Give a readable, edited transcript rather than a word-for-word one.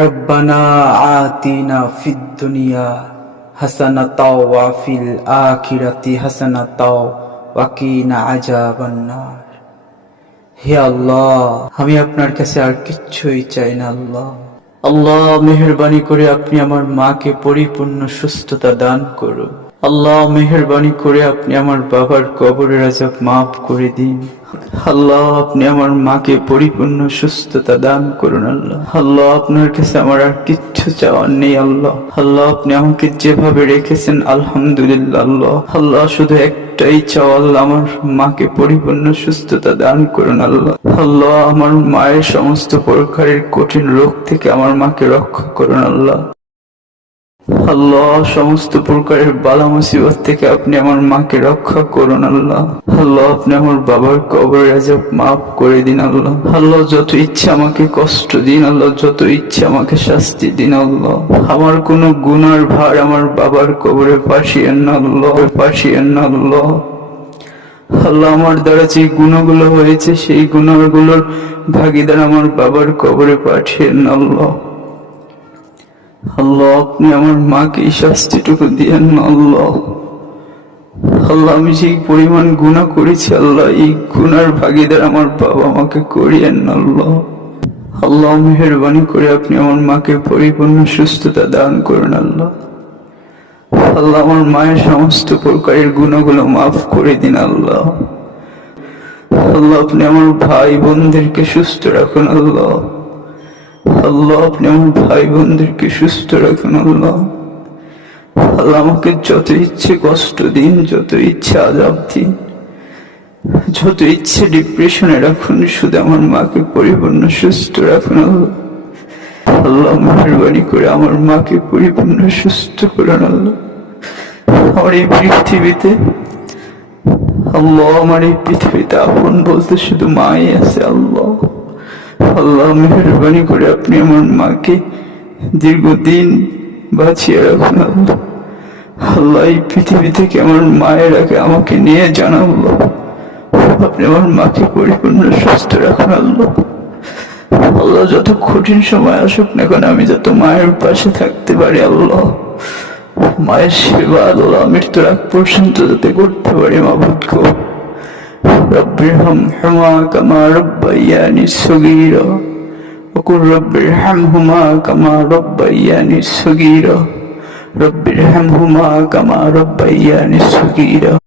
রব্বানা আতিনা ফিদ দুনিয়া হাসানাতাও ওয়া ফিল আখিরাতি হাসানাতাও ওয়া কিনা আযাবান নার। হে আল্লাহ, আমি আপনার কাছে আর কিচ্ছুই চাই না। আল্লাহ মেহেরবানি করে আপনি আমার মাকে পরিপূর্ণ সুস্থতা দান করুন। আল্লাহ মেহেরবানি করে আপনি আমার বাবার কবরের আযাব মাফ করে দিন। আল্লাহ আপনি আমার মাকে পরিপূর্ণ সুস্থতা দান করুন। আল্লাহ আপনার কাছে আমার আর কিচ্ছু চাওয়ার নেই। আল্লাহ আপনি আমাকে যেভাবে রেখেছেন আলহামদুলিল্লাহ। আল্লাহ শুধু একটাই চাওয়া, আল্লাহ আমার মাকে পরিপূর্ণ সুস্থতা দান করুন। আল্লাহ আমার মায়ের সমস্ত প্রকারের কঠিন রোগ থেকে আমার মাকে রক্ষা করুন। আল্লাহ সমস্ত প্রকারের বালা মুসিবত থেকে আপনি আমার মাকে রক্ষা করুন। আল্লাহ আপনি আমার বাবার কবরের আযাব মাফ করে দিন। আল্লাহ যত ইচ্ছে আমাকে কষ্ট দিন, আল্লাহ যত ইচ্ছে আমাকে শাস্তি দিন। আমার কোনো গুনার ভার আমার বাবার কবরে পাঠিয়েন না। আল্লাহ আমার দ্বারা যে গুনাহগুলো হয়েছে সেই গুনাহগুলোর ভাগীদার আমার বাবার কবরে পাঠিয়েন না। আল্লাহ আপনি আমার মাকে এই শাস্তিটুকু দিয়েন না। আল্লাহ আমি যে পরিমাণ গুনাহ করেছি, আল্লাহ এই গুনার ভাগীদার আমার বাবা আমাকে করিয়েন না। আল্লাহ মেহেরবানি করে আপনি আমার মাকে পরিপূর্ণ সুস্থতা দান করুন। আল্লাহ আমার মায়ের সমস্ত প্রকারের গুনাহগুলো মাফ করে দিন। আল্লাহ আপনি আমার ভাই বোনদেরকে সুস্থ রাখুন। আল্লাহ আপনি আমার ভাই বোনদেরকে সুস্থ রাখুন। আল্লাহ আমাকে যত ইচ্ছে কষ্ট দিন, যত ইচ্ছে আযাব দিন, যত ইচ্ছে ডিপ্রেশনে রাখুন, শুধু আমার মাকে পরিপূর্ণ সুস্থ রাখুন। আল্লাহ মেহেরবানি করে আমার মাকে পরিপূর্ণ সুস্থ করুন। আমার এই পৃথিবীতে আমার এই পৃথিবীতে আপন বলতে শুধু মাই আছে। আল্লাহ মেহেরবানি করে আপনি আমার মাকে দীর্ঘদিন বাঁচিয়ে রাখুন। আল্লাহ এই পৃথিবী থেকে আমার মায়েরাকে আমাকে নিয়ে যান। আপনি আমার মাকে পরিপূর্ণ সুস্থ রাখুন। আল্লাহ যত কঠিন সময় আসুক না কেন, আমি যত মায়ের পাশে থাকতে পারি, মায়ের সেবা মৃত্যুর আগ পর্যন্ত যাতে করতে পারি। মাবুদ গো, রব্বিরহামহুমা কামা রাব্বায়ানি সগীরা ওয়াকুল রব্বিরহামহুমা কামা রাব্বায়ানি সগীরা রব্বিরহামহুমা কামা রাব্বায়ানি সগীরা।